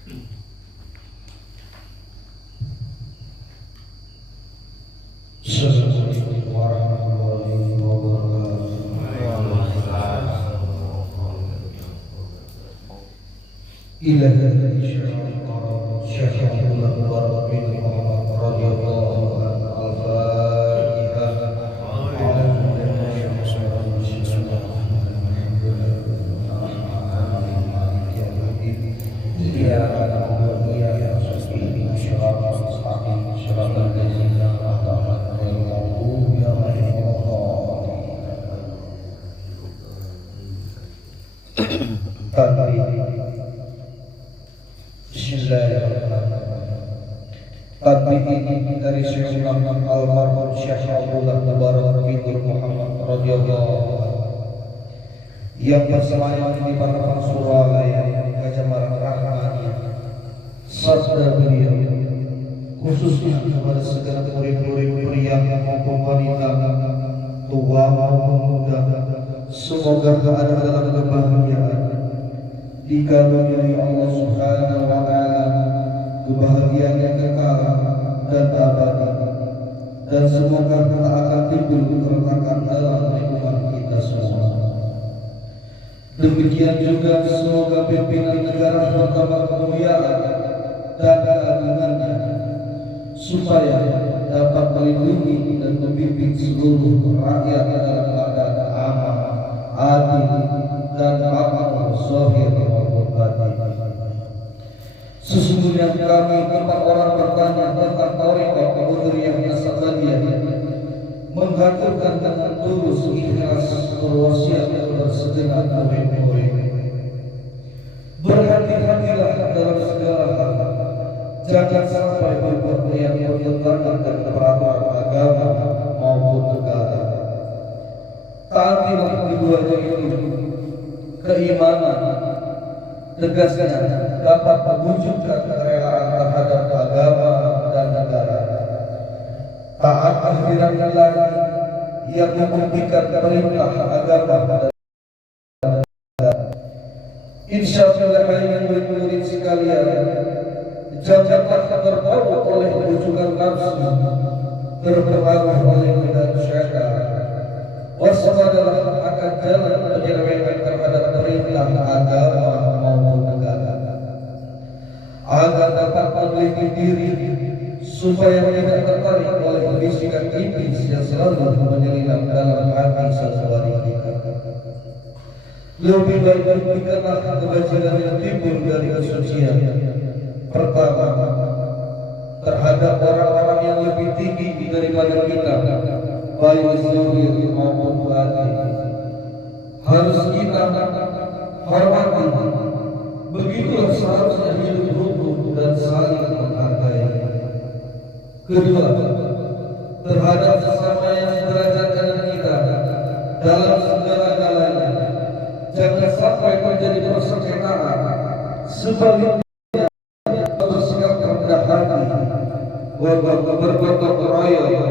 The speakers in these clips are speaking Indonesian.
Assalamualaikum warahmatullahi wabarakatuh. Ilahi syaitan syaitanullah warahmatullahi radhiyallahu al-Fatihah. Tadbir ini dari Syekh Muhammad Al-Marhum Syekh Abdullah Mubarak bin Muhammad radhiyallahu yang bersemayam di Parang Suralaya, Kecamatan Rahmani. Sabda beliau khususnya kepada segala murid-murid pria maupun wanita, tua maupun muda, semoga ada dalam kebahagiaan dikaruniai Allah Subhanahu wa Ta'ala, kebahagiaan yang kekal dan abadi, dan semoga tak akan timbul keretakan dalam lingkungan kita semua. Demikian juga semoga pimpinan negara bertambah kemuliaan dan keagungannya, supaya dapat melindungi dan membimbing seluruh rakyat dalam keadaan aman, adil, dan makmur zahir maupun batin. Sesungguhnya kami tempat orang bertanya tentang tarekat Qadiriyah Nasabandiyah, menghaturkan dengan tulus ikhlas berwasiat kepada segenap murid-murid. Berhati-hatilah dalam segala hal, jangan sampai berbuat yang bertentangan dengan peraturan agama maupun negara. Taatilah keduanya itu, keimanan tegasnya dapat mewujudkan kerelaan terhadap agama dan negara. Taat akhiratnya lagi yang membuktikan perintah agama dan negara. Insya Allah yang murid-murid sekalian, janganlah terbawa oleh bujukan nafsu, terpengaruh oleh godaan syaitan. Waspadalah akan jalan penyelewengan terhadap perintah agama maupun negara, agar dapat memiliki diri supaya tidak tertarik oleh bisikan iblis yang selalu menyelinap dalam hati seseorang kita. Lebih baik berpikirlah kebajikan yang timbul dari kesucian. Pertama, terhadap orang-orang yang lebih tinggi daripada kita, baik zahir maupun batin, harus kita hormati. Begitulah seharusnya hidup rukun dan saling menghargai. Kedua, terhadap sesama yang sederajat dengan kita dalam segala-galanya, jangan sampai terjadi persengketaan. Sebaliknya, bersikap rendah hati, bergotong royong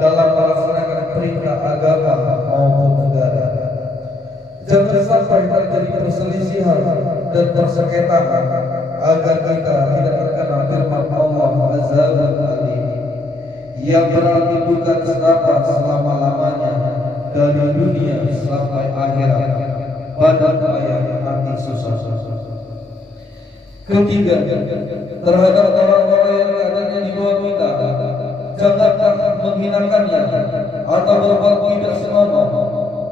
dalam melaksanakan perintah agama maupun negara. Jangan sampai terjadi perselisihan dan persengketaan, agar kita tidak terkena firman Allah Azza wa Jalla yang berarti bukan selamanya selama-lamanya dari dunia sampai akhirat, pada ayat hati susah. Ketiga, terhadap orang-orang yang keadaannya di bawah kita, janganlah menghinakannya atau berbuat tidak senonoh,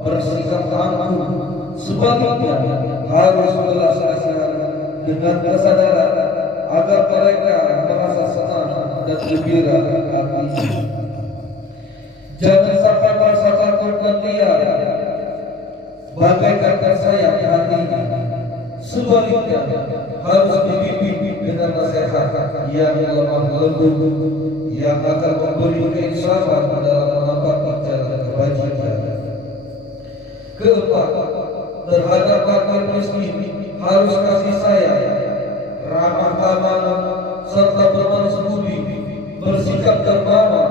bersikap angkuh. Sebaliknya, harus belas kasihan dengan kesadaran agar mereka merasa senang dan gembira hati. Jangan sampai merasa takut dan liar, bagaikan tersayang hatinya. Sebaliknya, harus dibimbing dengan nasihat yang lemah lembut, yang akan memberi keinsafan dalam menapaki jalan kebajikan. Keempat, terhadap fakir miskin harus kasih sayang, ramah tamah, serta berbalas budi, bersikap dermawan,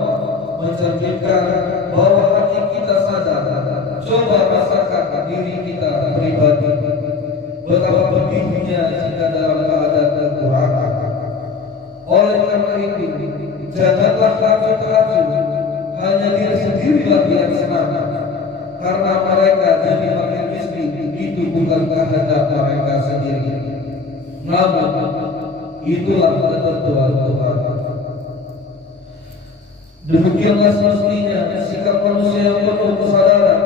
mencerminkan bahwa hati kita sadar. Coba rasakan diri kita pribadi, betapa pedihnya jika dalam keadaan kekurangan dirilah yang senang, karena mereka jadi makin miskin. Itu bukan kehendak mereka sendiri, namun itulah ketentuan Tuhan. Demikianlah semestinya sikap manusia yang penuh kesadaran,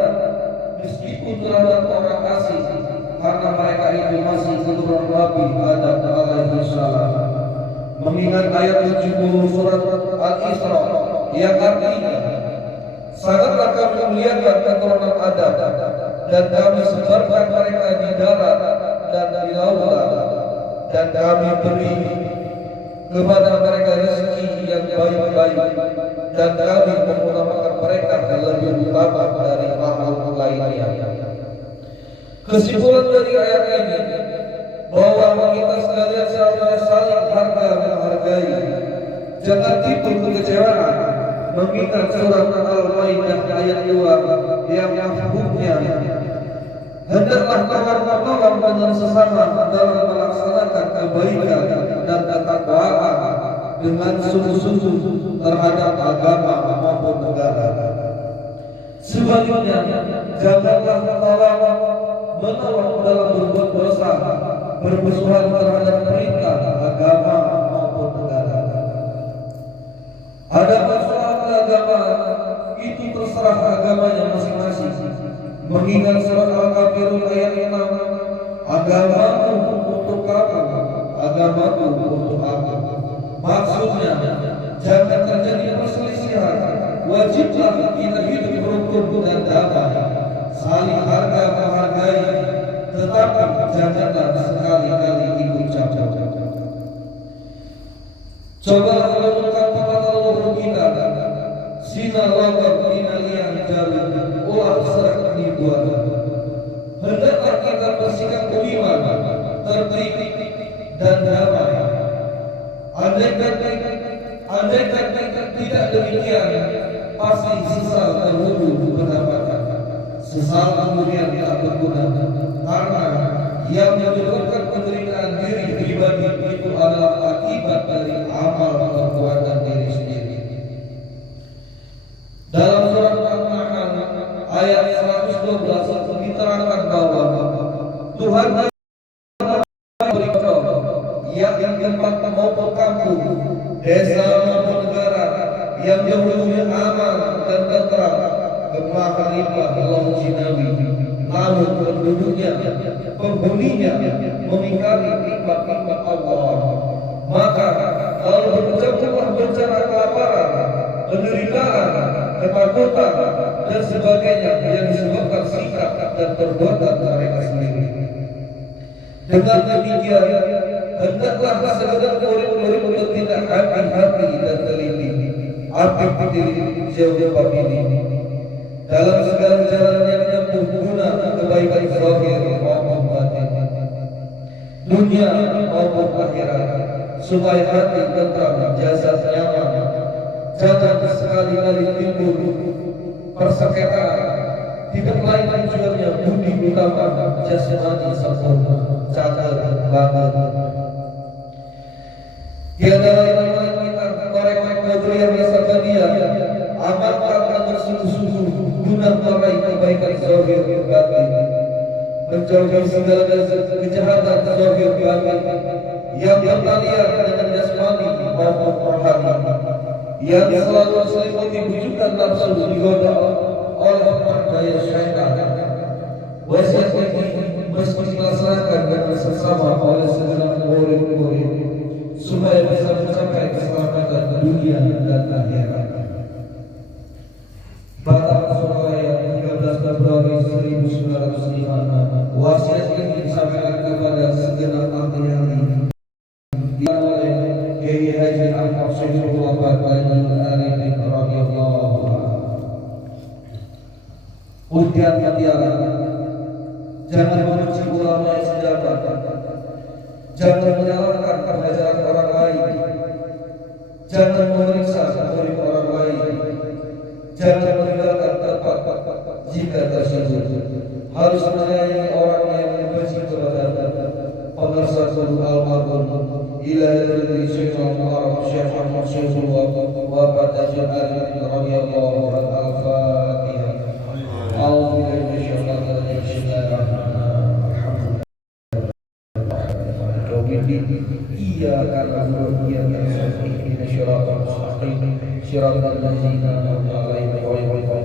meskipun terhadap orang asing, karena mereka itu masih keturunan Nabi Adam alaihi salam. Mengingat ayat 70 surat Al-Isra yang artinya, sangatlah kami memuliakan keturunan Adam, dan kami sebarkan mereka di darat dan di lautan, dan kami beri kepada mereka rezeki yang baik-baik, dan kami mengutamakan mereka lebih utama dari makhluk lainnya. Kesimpulan dari ayat ini bahwa kita sekalian seharusnya saling menghargai. Jangan timbul kekecewaan mengingat surat Al-Maidah ayat 2 yang mafhumnya, hendaklah tolong-menolong dengan sesama dalam melaksanakan kebaikan dan ketakwaan dengan sungguh-sungguh terhadap agama maupun negara. Sebaliknya, janganlah tolong-menolong dalam berbuat dosa, bermusuhan terhadap perintah agama maupun negara. Ada masalah agama itu terserah agamanya masing-masing. Mengingat surat Al-Kafirun ayat 6, agamamu untuk kamu, agamaku untuk aku. Maksudnya, jangan terjadi perselisihan. Wajiblah kita hidup rukun dan damai, saling menghargai, tetapi janganlah sekali-kali ikut campur. Cobalah menemukan kata leluhur kita, sinar logam inalian jalur, ulah serak dibuat. Hendaklah kita bersikap beriman, tertib dan damai. Andaikan tidak demikian, pasti sesal terwujud pendapatan. Sesal kemudian tak berguna, karena yang menyebabkan penderitaan diri pribadi itu adalah akibat dari amal perbuatan diri sendiri. Dalam surat Al-Nahl ayat 112 diterangkan bahwa Tuhan beritahu yang tempat maupun kampung, desa maupun negara yang dahulunya aman dan tentram, gemah khalifah Allah Jinawi, namun penduduknya, penghuninya mengingkari nikmat-nikmat Allah, maka lalu berkecamuklah bencana kelaparan, penderitaan, ketakutan dan sebagainya yang disebabkan sikap dan perbuatan mereka sendiri. Dengan demikian, hendaklah segenap murid-murid bertindak hati-hati dan teliti, aktif jauh pamili dalam segala jalan yang menempuh guna kebaikan zahir maupun batin, dunia maupun akhirat, supaya hati tentram, jasad nyaman. Jangan sekali-kali timbul persengketaan. Tidak lain tujuannya budi utama jasmani sempurna, catat banget. Tiada lain kita korek Qadiriyah Sabadiyah, amalkan dengan sungguh-sungguh guna meraih kebaikan zahir batin, menjauhi segala kejahatan zahir batin yang bertalian dengan jasmani maupun rohani, yang selalu selimuti bujukan nafsu digoda oleh daya syaitan. Wasiat ini mesti dilaksanakan dengan sesama oleh segenap murid-murid supaya bisa mencapai keselamatan dunia dan akhirat. Batak Surabaya 13 Februari 1905. Wasiat ini disampaikan kepada segenap ahli-ahli yang oleh Kiai Haji Al-Hafsihul Wafat Al-Arifin radhiyallahu anhu. Ujian mutiara, jangan membenci ulama yang sejabat, jangan menyalahkan pengajaran orang lain, jangan memeriksa murid orang lain, jangan meninggalkan tempat jika tersebut, harus menyayangi orang yang membenci kepada pengersatul almarhum ila dari Syekh Al-Muharram Syekh Al-Maksudul Wafat Al-Arifin radhiyallahu anhu. iyyaka na'budu wa iyyaka nasta'in ihdinas siratal mustaqim siratal ladzina an'amta 'alaihim ghairil maghdubi